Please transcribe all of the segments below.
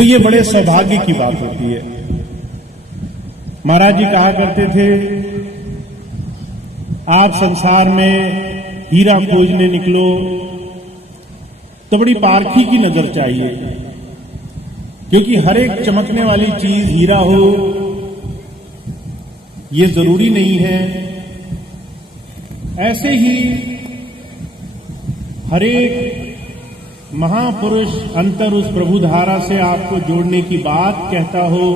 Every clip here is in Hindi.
तो ये बड़े सौभाग्य की बात होती है। महाराज जी कहा करते थे, आप संसार में हीरा खोजने निकलो तो बड़ी पारखी की नजर चाहिए, क्योंकि हर एक चमकने वाली चीज हीरा हो ये जरूरी नहीं है। ऐसे ही हर एक महापुरुष अंतर उस प्रभु धारा से आपको जोड़ने की बात कहता हो,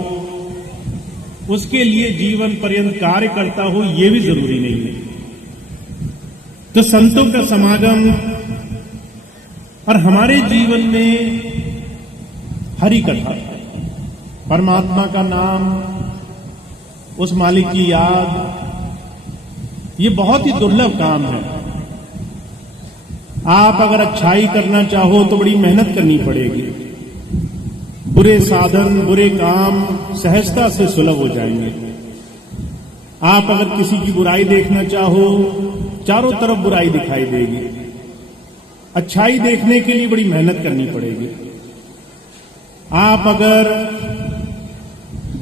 उसके लिए जीवन पर्यंत कार्य करता हो, ये भी जरूरी नहीं है। तो संतों का समागम और हमारे जीवन में हरि कथा, परमात्मा का नाम, उस मालिक की याद, ये बहुत ही दुर्लभ काम है। आप अगर अच्छाई करना चाहो तो बड़ी मेहनत करनी पड़ेगी। बुरे साधन, बुरे काम सहजता से सुलभ हो जाएंगे। आप अगर किसी की बुराई देखना चाहो, चारों तरफ बुराई दिखाई देगी। अच्छाई देखने के लिए बड़ी मेहनत करनी पड़ेगी। आप अगर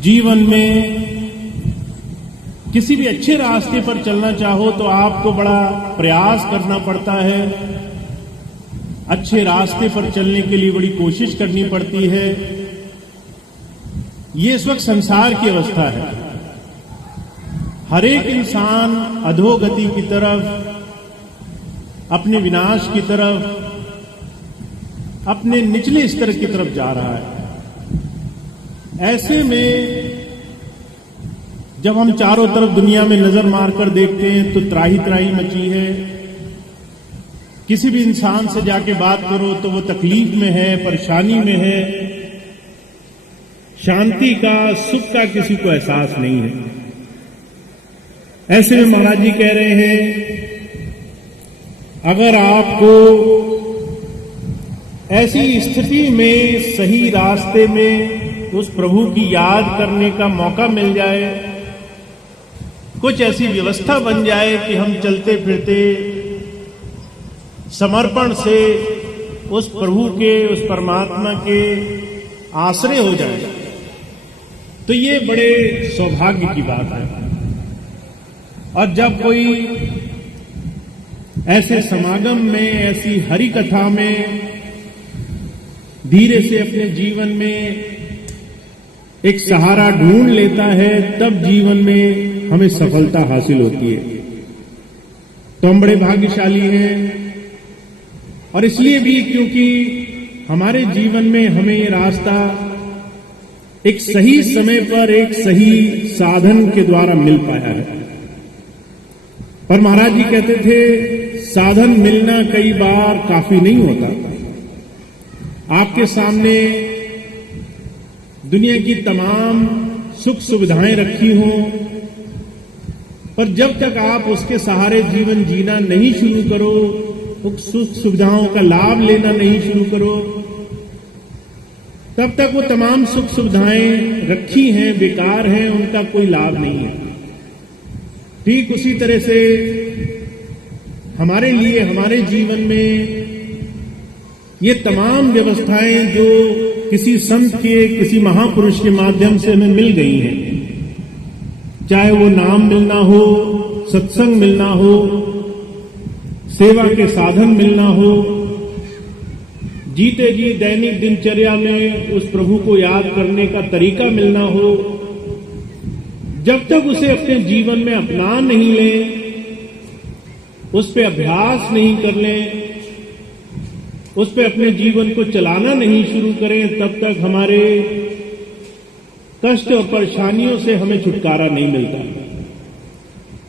जीवन में किसी भी अच्छे रास्ते पर चलना चाहो तो आपको बड़ा प्रयास करना पड़ता है। अच्छे रास्ते पर चलने के लिए बड़ी कोशिश करनी पड़ती है। ये इस वक्त संसार की अवस्था है। हर एक इंसान अधोगति की तरफ, अपने विनाश की तरफ, अपने निचले स्तर की तरफ जा रहा है। ऐसे में जब हम चारों तरफ दुनिया में नजर मारकर देखते हैं तो त्राही त्राही मची है। किसी भी इंसान से जाके बात करो तो वो तकलीफ में है, परेशानी में है। शांति का, सुख का किसी को एहसास नहीं है। ऐसे में महाराज जी कह रहे हैं, अगर आपको ऐसी स्थिति में सही रास्ते में उस प्रभु की याद करने का मौका मिल जाए, कुछ ऐसी व्यवस्था बन जाए कि हम चलते फिरते समर्पण से उस प्रभु के, उस परमात्मा के आश्रय हो जाए, तो ये बड़े सौभाग्य की बात है। और जब कोई ऐसे समागम में, ऐसी हरि कथा में धीरे से अपने जीवन में एक सहारा ढूंढ लेता है, तब जीवन में हमें सफलता हासिल होती है। तो हम बड़े भाग्यशाली हैं। और इसलिए भी क्योंकि हमारे जीवन में हमें ये रास्ता एक सही समय पर, एक सही साधन के द्वारा मिल पाया है। पर महाराज जी कहते थे, साधन मिलना कई बार काफी नहीं होता। आपके सामने दुनिया की तमाम सुख सुविधाएं रखी हों, पर जब तक आप उसके सहारे जीवन जीना नहीं शुरू करो, उस सुख सुविधाओं का लाभ लेना नहीं शुरू करो, तब तक वो तमाम सुख सुविधाएं रखी हैं, बेकार हैं, उनका कोई लाभ नहीं है। ठीक उसी तरह से हमारे लिए, हमारे जीवन में ये तमाम व्यवस्थाएं जो किसी संत के, किसी महापुरुष के माध्यम से हमें मिल गई हैं, चाहे वो नाम मिलना हो, सत्संग मिलना हो, सेवा के साधन मिलना हो, जीते जी दैनिक दिनचर्या में उस प्रभु को याद करने का तरीका मिलना हो, जब तक उसे अपने जीवन में अपना नहीं लें, उस पे अभ्यास नहीं कर लें, उस पे अपने जीवन को चलाना नहीं शुरू करें, तब तक हमारे कष्ट और परेशानियों से हमें छुटकारा नहीं मिलता।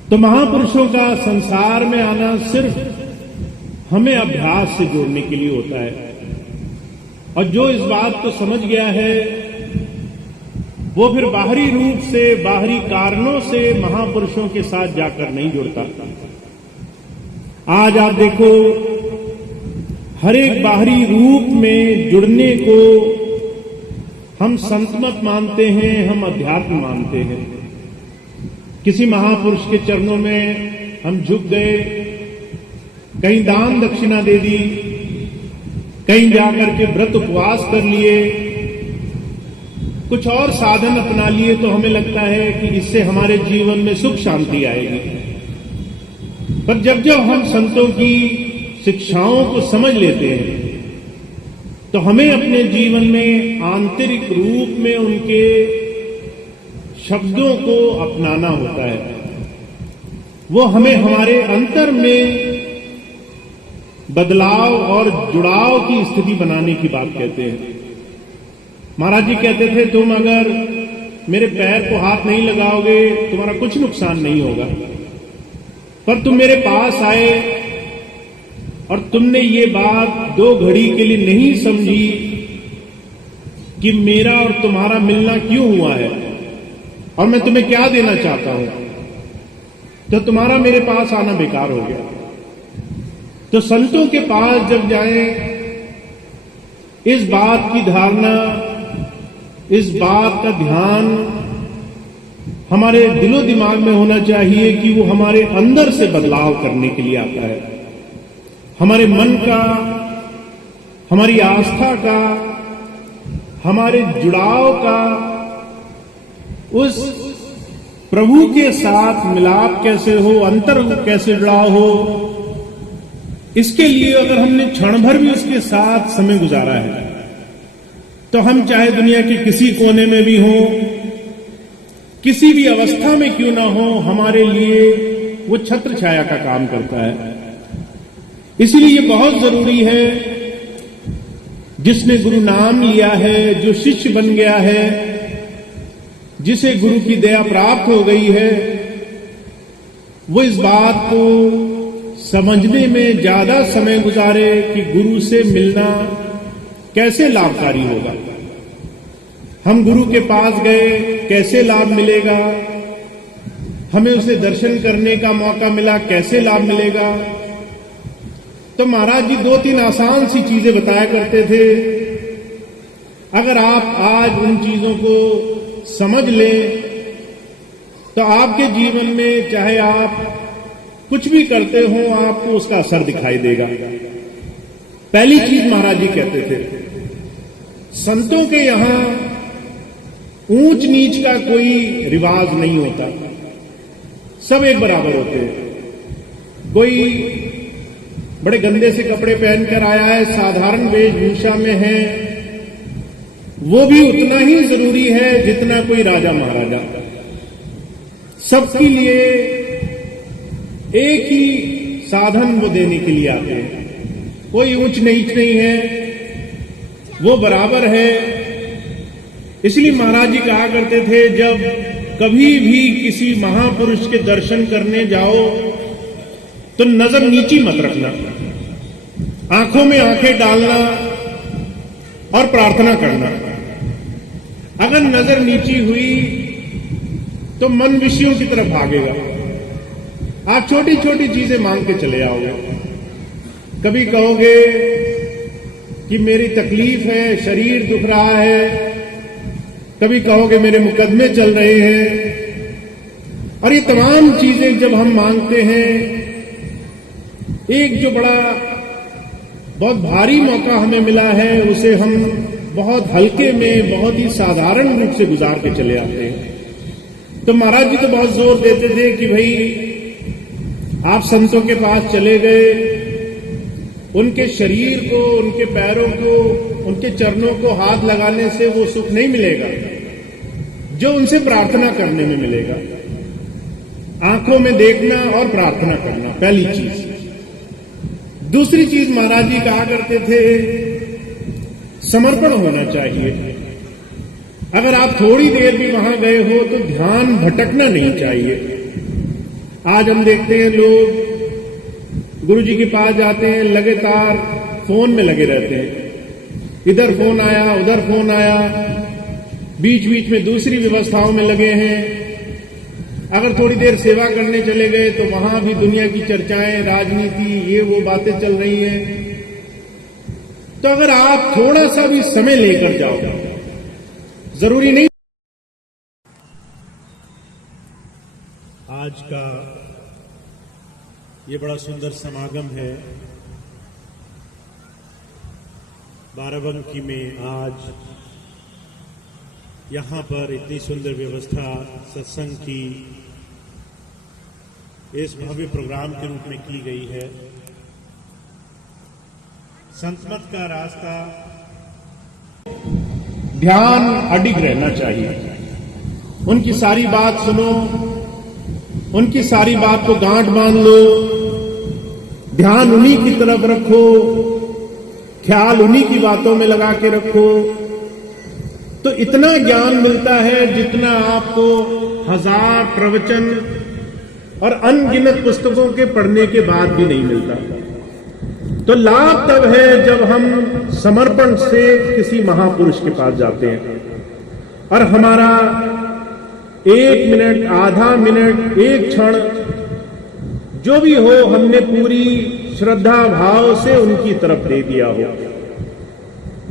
तो महापुरुषों का संसार में आना सिर्फ हमें अभ्यास से जोड़ने के लिए होता है। और जो इस बात को समझ गया है, वो फिर बाहरी रूप से, बाहरी कारणों से महापुरुषों के साथ जाकर नहीं जुड़ता। आज आप देखो, हर एक बाहरी रूप में जुड़ने को हम संत मत मानते हैं, हम अध्यात्म मानते हैं। किसी महापुरुष के चरणों में हम झुक गए, कहीं दान दक्षिणा दे दी, कहीं जाकर के व्रत उपवास कर लिए, कुछ और साधन अपना लिए तो हमें लगता है कि इससे हमारे जीवन में सुख शांति आएगी। पर जब जब हम संतों की शिक्षाओं को समझ लेते हैं तो हमें अपने जीवन में आंतरिक रूप में उनके शब्दों को अपनाना होता है। वो हमें हमारे अंतर में बदलाव और जुड़ाव की स्थिति बनाने की बात कहते हैं। महाराज जी कहते थे, तुम अगर मेरे पैर को हाथ नहीं लगाओगे तुम्हारा कुछ नुकसान नहीं होगा, पर तुम मेरे पास आए और तुमने ये बात 2 घड़ी के लिए नहीं समझी कि मेरा और तुम्हारा मिलना क्यों हुआ है और मैं तुम्हें क्या देना चाहता हूं, तो तुम्हारा मेरे पास आना बेकार हो गया। तो संतों के पास जब जाएं, इस बात की धारणा, इस बात का ध्यान हमारे दिलो दिमाग में होना चाहिए कि वो हमारे अंदर से बदलाव करने के लिए आता है। हमारे मन का, हमारी आस्था का, हमारे जुड़ाव का उस प्रभु के साथ मिलाप कैसे हो, अंतर कैसे जुड़ाव हो, इसके लिए अगर हमने क्षण भर भी उसके साथ समय गुजारा है तो हम चाहे दुनिया के किसी कोने में भी हों, किसी भी अवस्था में क्यों ना हो, हमारे लिए वो छत्र छाया का काम करता है। इसलिए ये बहुत जरूरी है, जिसने गुरु नाम लिया है, जो शिष्य बन गया है, जिसे गुरु की दया प्राप्त हो गई है, वो इस बात को समझने में ज्यादा समय गुजारे कि गुरु से मिलना कैसे लाभकारी होगा। हम गुरु के पास गए, कैसे लाभ मिलेगा, हमें उसे दर्शन करने का मौका मिला, कैसे लाभ मिलेगा। तो महाराज जी 2-3 आसान सी चीजें बताया करते थे। अगर आप आज उन चीजों को समझ लें तो आपके जीवन में चाहे आप कुछ भी करते हो, आपको उसका असर दिखाई देगा। पहली चीज महाराज जी कहते थे, संतों के यहां ऊंच नीच का कोई रिवाज नहीं होता, सब एक बराबर होते हैं। कोई बड़े गंदे से कपड़े पहनकर आया है, साधारण वेशभूषा में है, वो भी उतना ही जरूरी है जितना कोई राजा महाराजा। सबके लिए एक ही साधन वो देने के लिए आते हैं, कोई ऊंच नीच नहीं है, वो बराबर है। इसलिए महाराज जी कहा करते थे, जब कभी भी किसी महापुरुष के दर्शन करने जाओ तो नजर नीची मत रखना, आंखों में आंखें डालना और प्रार्थना करना। अगर नजर नीची हुई तो मन विषयों की तरफ भागेगा, आप छोटी छोटी चीजें मांग के चले आओगे। कभी कहोगे कि मेरी तकलीफ है, शरीर दुख रहा है, कभी कहोगे मेरे मुकदमे चल रहे हैं, और ये तमाम चीजें जब हम मांगते हैं, एक जो बड़ा बहुत भारी मौका हमें मिला है उसे हम बहुत हल्के में, बहुत ही साधारण रूप से गुजार के चले आते हैं। तो महाराज जी तो बहुत जोर देते थे कि भाई आप संतों के पास चले गए, उनके शरीर को, उनके पैरों को, उनके चरणों को हाथ लगाने से वो सुख नहीं मिलेगा जो उनसे प्रार्थना करने में मिलेगा। आंखों में देखना और प्रार्थना करना पहली चीज। दूसरी चीज महाराज जी कहा करते थे, समर्पण होना चाहिए। अगर आप थोड़ी देर भी वहां गए हो तो ध्यान भटकना नहीं चाहिए। आज हम देखते हैं लोग गुरुजी के पास जाते हैं, लगातार फोन में लगे रहते हैं, इधर फोन आया, उधर फोन आया, बीच बीच में दूसरी व्यवस्थाओं में लगे हैं। अगर थोड़ी देर सेवा करने चले गए तो वहां भी दुनिया की चर्चाएं, राजनीति, ये वो बातें चल रही हैं। तो अगर आप थोड़ा सा भी समय लेकर जाओ, जरूरी नहीं आज का ये बड़ा सुंदर समागम है बाराबंकी में। आज यहाँ पर इतनी सुंदर व्यवस्था सत्संग की इस भव्य प्रोग्राम के रूप में की गई है। संतमत का रास्ता ध्यान अडिग रहना चाहिए। उनकी सारी बात सुनो, उनकी सारी बात को गांठ बांध लो, ध्यान उन्हीं की तरफ रखो, ख्याल उन्हीं की बातों में लगा के रखो, तो इतना ज्ञान मिलता है जितना आपको 1000 प्रवचन और अनगिनत पुस्तकों के पढ़ने के बाद भी नहीं मिलता। तो लाभ तब है जब हम समर्पण से किसी महापुरुष के पास जाते हैं और हमारा 1 मिनट, आधा मिनट, 1 क्षण जो भी हो, हमने पूरी श्रद्धा भाव से उनकी तरफ दे दिया हो।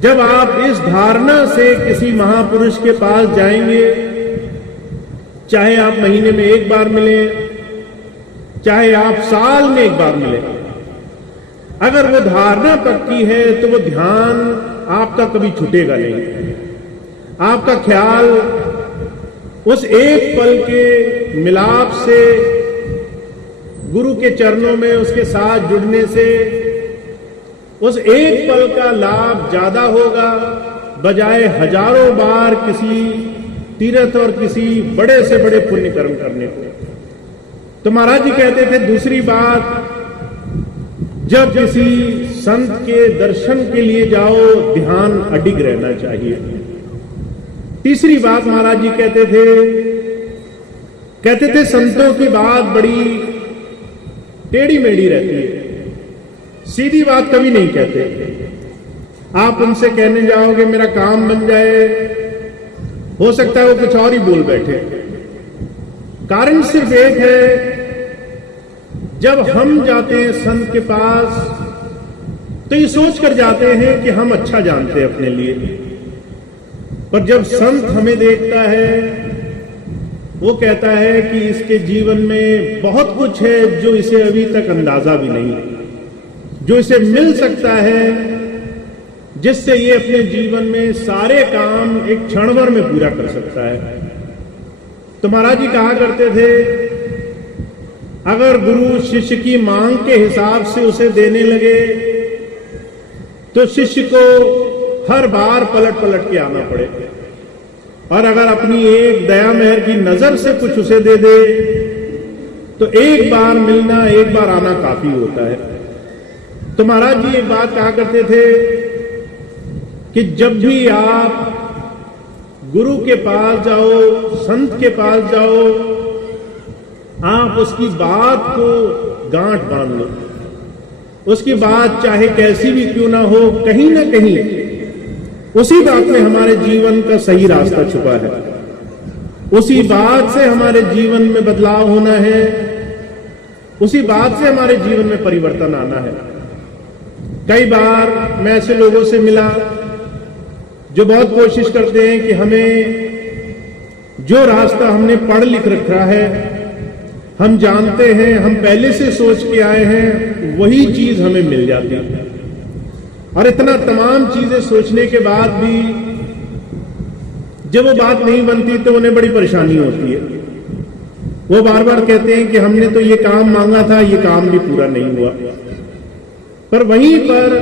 जब आप इस धारणा से किसी महापुरुष के पास जाएंगे, चाहे आप महीने में 1 बार मिले, चाहे आप साल में 1 बार मिले, अगर वो धारणा पक्की है तो वो ध्यान आपका कभी छूटेगा नहीं। आपका ख्याल उस एक पल के मिलाप से, गुरु के चरणों में उसके साथ जुड़ने से, उस एक पल का लाभ ज्यादा होगा बजाय हजारों बार किसी तीर्थ और किसी बड़े से बड़े पुण्य कर्म करने को। तो महाराज जी कहते थे, दूसरी बात, जब किसी संत के दर्शन के लिए जाओ, ध्यान अडिग रहना चाहिए। तीसरी बात महाराज जी कहते थे संतों की बात बड़ी टेढ़ी मेढ़ी रहती है, सीधी बात कभी नहीं कहते। आप उनसे कहने जाओगे मेरा काम बन जाए, हो सकता है वो कुछ और ही बोल बैठे। कारण सिर्फ एक है, जब हम जाते हैं संत के पास तो ये सोच कर जाते हैं कि हम अच्छा जानते हैं अपने लिए, पर जब संत हमें देखता है वो कहता है कि इसके जीवन में बहुत कुछ है जो इसे अभी तक अंदाजा भी नहीं, जो इसे मिल सकता है, जिससे ये अपने जीवन में सारे काम एक क्षण भर में पूरा कर सकता है। तो महाराज जी कहा करते थे, अगर गुरु शिष्य की मांग के हिसाब से उसे देने लगे तो शिष्य को हर बार पलट पलट के आना पड़े, और अगर अपनी एक दया मेहर की नजर से कुछ उसे दे दे तो एक बार मिलना, एक बार आना काफी होता है। तो महाराज जी एक बात कहा करते थे कि जब भी आप गुरु के पास जाओ, संत के पास जाओ, आप उसकी बात को गांठ बांध लो। उसकी बात चाहे कैसी भी क्यों ना हो, कहीं ना कहीं उसी बात में हमारे जीवन का सही रास्ता छुपा है। उसी बात से हमारे जीवन में बदलाव होना है, उसी बात से हमारे जीवन में परिवर्तन आना है। कई बार मैं ऐसे लोगों से मिला जो बहुत कोशिश करते हैं कि हमें जो रास्ता हमने पढ़ लिख रखा है, हम जानते हैं, हम पहले से सोच के आए हैं, वही चीज हमें मिल जाती है। और इतना तमाम चीजें सोचने के बाद भी जब वो बात नहीं बनती तो उन्हें बड़ी परेशानी होती है। वो बार बार कहते हैं कि हमने तो ये काम मांगा था, ये काम भी पूरा नहीं हुआ। पर वहीं पर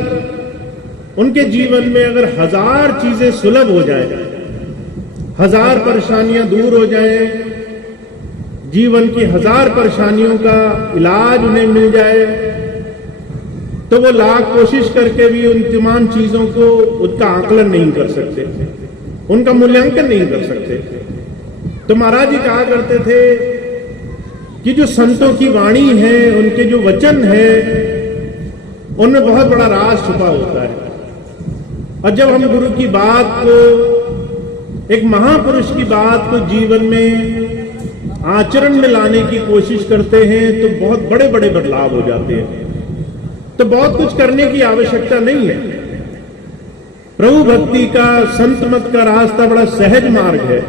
उनके जीवन में अगर 1000 चीजें सुलभ हो जाए, 1000 परेशानियां दूर हो जाए, जीवन की 1000 परेशानियों का इलाज उन्हें मिल जाए, तो वो लाख कोशिश करके भी उन तमाम चीजों को उसका आकलन नहीं कर सकते, उनका मूल्यांकन नहीं कर सकते। तो महाराज जी कहा करते थे कि जो संतों की वाणी है, उनके जो वचन है, उनमें बहुत बड़ा राज छुपा होता है। और जब हम गुरु की बात को, एक महापुरुष की बात को जीवन में आचरण में लाने की कोशिश करते हैं तो बहुत बड़े बड़े बदलाव हो जाते हैं। तो बहुत कुछ करने की आवश्यकता नहीं है। प्रभु भक्ति का, संत मत का रास्ता बड़ा सहज मार्ग है,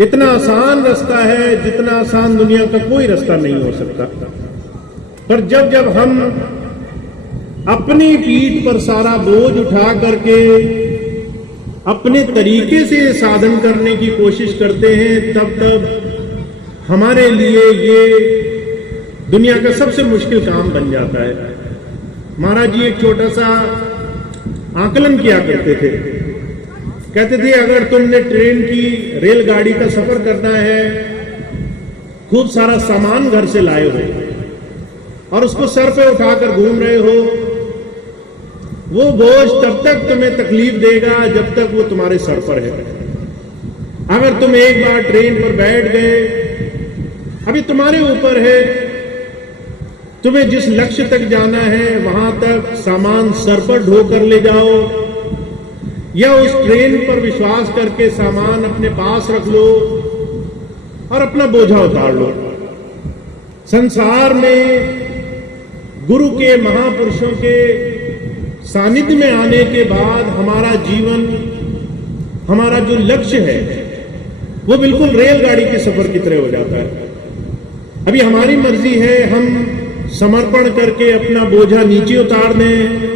इतना आसान रास्ता है जितना आसान दुनिया का कोई रास्ता नहीं हो सकता। पर जब जब हम अपनी पीठ पर सारा बोझ उठा करके अपने तरीके से साधन करने की कोशिश करते हैं, तब हमारे लिए ये दुनिया का सबसे मुश्किल काम बन जाता है। महाराज जी एक छोटा सा आकलन किया करते थे। कहते थे अगर तुमने ट्रेन की रेलगाड़ी का सफर करना है, खूब सारा सामान घर से लाए हो और उसको सर पे उठाकर घूम रहे हो, वो बोझ तब तक तुम्हें तकलीफ देगा जब तक वो तुम्हारे सर पर है। अगर तुम एक बार ट्रेन पर बैठ गए, अभी तुम्हारे ऊपर है, तुम्हें जिस लक्ष्य तक जाना है वहां तक सामान सर पर ढोकर ले जाओ, या उस ट्रेन पर विश्वास करके सामान अपने पास रख लो और अपना बोझा उतार लो। संसार में गुरु के, महापुरुषों के सानिध्य में आने के बाद हमारा जीवन, हमारा जो लक्ष्य है वो बिल्कुल रेलगाड़ी के सफर की तरह हो जाता है। अभी हमारी मर्जी है हम समर्पण करके अपना बोझा नीचे उतार दें,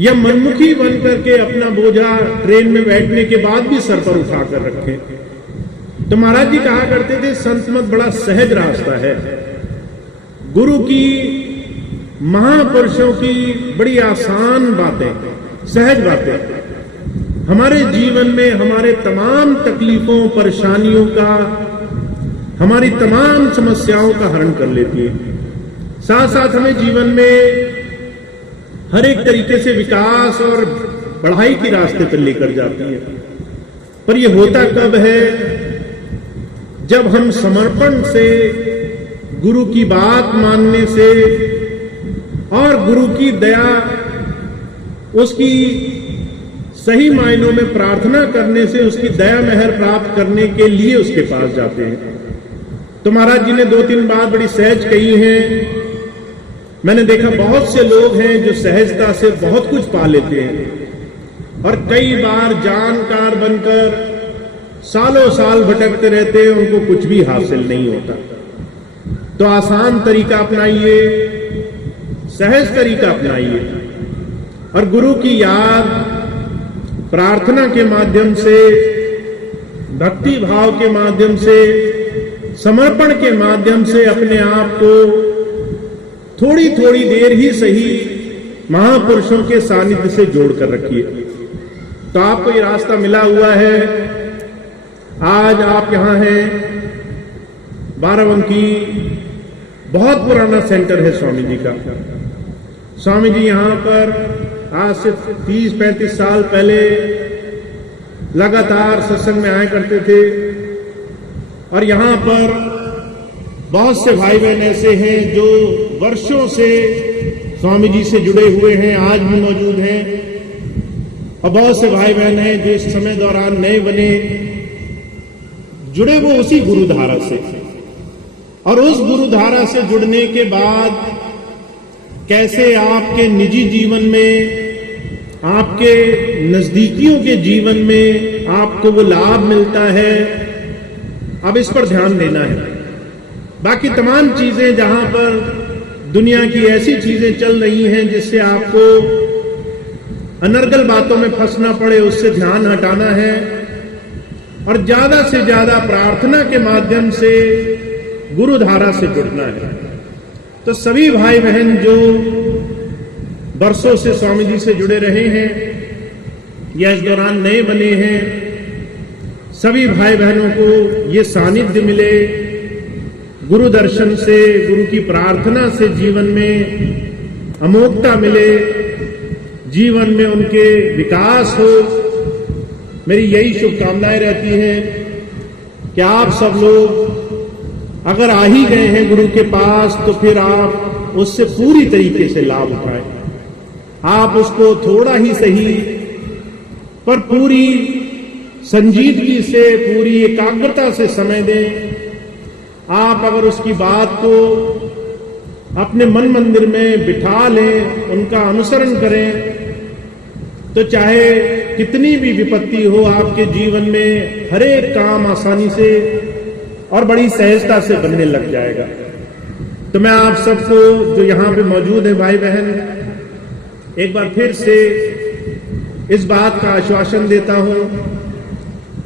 या मनमुखी बन करके अपना बोझा ट्रेन में बैठने के बाद भी सर पर उठाकर रखें। तो महाराज जी कहा करते थे संत मत बड़ा सहज रास्ता है। गुरु की, महापुरुषों की बड़ी आसान बातें, सहज बातें हमारे जीवन में हमारे तमाम तकलीफों, परेशानियों का, हमारी तमाम समस्याओं का हरण कर लेती है। साथ साथ हमें जीवन में हर एक तरीके से विकास और बढ़ाई के रास्ते पर लेकर जाती है। पर यह होता कब है? जब हम समर्पण से, गुरु की बात मानने से और गुरु की दया, उसकी सही मायनों में प्रार्थना करने से उसकी दया मेहर प्राप्त करने के लिए उसके पास जाते हैं। तो महाराज जी ने 2-3 बात बड़ी सहज कही हैं। मैंने देखा बहुत से लोग हैं जो सहजता से बहुत कुछ पा लेते हैं और कई बार जानकार बनकर सालों साल भटकते रहते हैं, उनको कुछ भी हासिल नहीं होता। तो आसान तरीका अपनाइए, सहज तरीका अपनाइए और गुरु की याद प्रार्थना के माध्यम से, भक्ति भाव के माध्यम से, समर्पण के माध्यम से अपने आप को थोड़ी थोड़ी देर ही सही महापुरुषों के सानिध्य से जोड़कर रखिए। तो आपको ये रास्ता मिला हुआ है। आज आप यहां हैं, बाराबंकी बहुत पुराना सेंटर है स्वामी जी का। स्वामी जी यहां पर आज से 30-35 साल पहले लगातार सत्संग में आया करते थे और यहां पर बहुत से भाई बहन ऐसे हैं जो वर्षों से स्वामी जी से जुड़े हुए हैं, आज भी मौजूद हैं, और बहुत से भाई बहन हैं जो इस समय दौरान नए बने, जुड़े वो उसी गुरुधारा से। और उस गुरुधारा से जुड़ने के बाद कैसे आपके निजी जीवन में, आपके नजदीकियों के जीवन में आपको वो लाभ मिलता है, अब इस पर ध्यान देना है। बाकी तमाम चीजें जहां पर दुनिया की ऐसी चीजें चल रही हैं जिससे आपको अनर्गल बातों में फंसना पड़े, उससे ध्यान हटाना है और ज्यादा से ज्यादा प्रार्थना के माध्यम से गुरुधारा से जुड़ना है। तो सभी भाई बहन जो वर्षों से स्वामी जी से जुड़े रहे हैं या इस दौरान नए बने हैं, सभी भाई बहनों को ये सानिध्य मिले, गुरु दर्शन से, गुरु की प्रार्थना से जीवन में अमोघता मिले, जीवन में उनके विकास हो। मेरी यही शुभकामनाएं रहती हैं कि आप सब लोग अगर आ ही गए हैं गुरु के पास तो फिर आप उससे पूरी तरीके से लाभ उठाएं। आप उसको थोड़ा ही सही पर पूरी संजीदगी से, पूरी एकाग्रता से समय दें। आप अगर उसकी बात को अपने मन मंदिर में बिठा लें, उनका अनुसरण करें, तो चाहे कितनी भी विपत्ति हो आपके जीवन में, हर एक काम आसानी से और बड़ी सहजता से बनने लग जाएगा। तो मैं आप सबको जो यहां पे मौजूद है भाई बहन, एक बार फिर से इस बात का आश्वासन देता हूं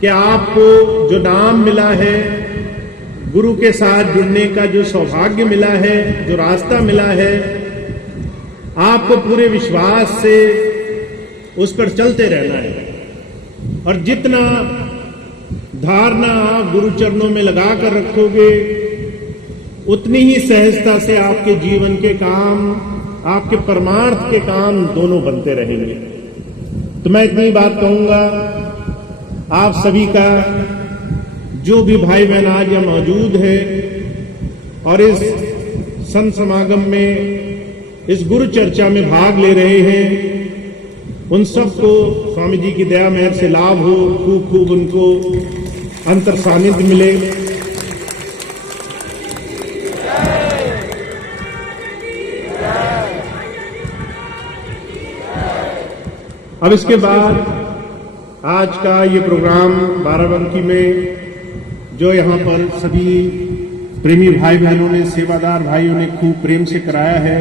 कि आपको जो नाम मिला है, गुरु के साथ जुड़ने का जो सौभाग्य मिला है, जो रास्ता मिला है, आपको पूरे विश्वास से उस पर चलते रहना है। और जितना धारणा आप गुरु चरणों में लगाकर रखोगे, उतनी ही सहजता से आपके जीवन के काम, आपके परमार्थ के काम दोनों बनते रहेंगे। तो मैं इतनी बात कहूंगा, आप सभी का, जो भी भाई बहन आज यहाँ मौजूद है और इस संत समागम में, इस गुरु चर्चा में भाग ले रहे हैं, उन सबको स्वामी जी की दया मेहर से लाभ हो, खूब खूब उनको अंतर सानिध्य मिले। अब इसके बाद आज का ये प्रोग्राम बाराबंकी में जो यहाँ पर सभी प्रेमी भाई बहनों ने, सेवादार भाइयों ने खूब प्रेम से कराया है,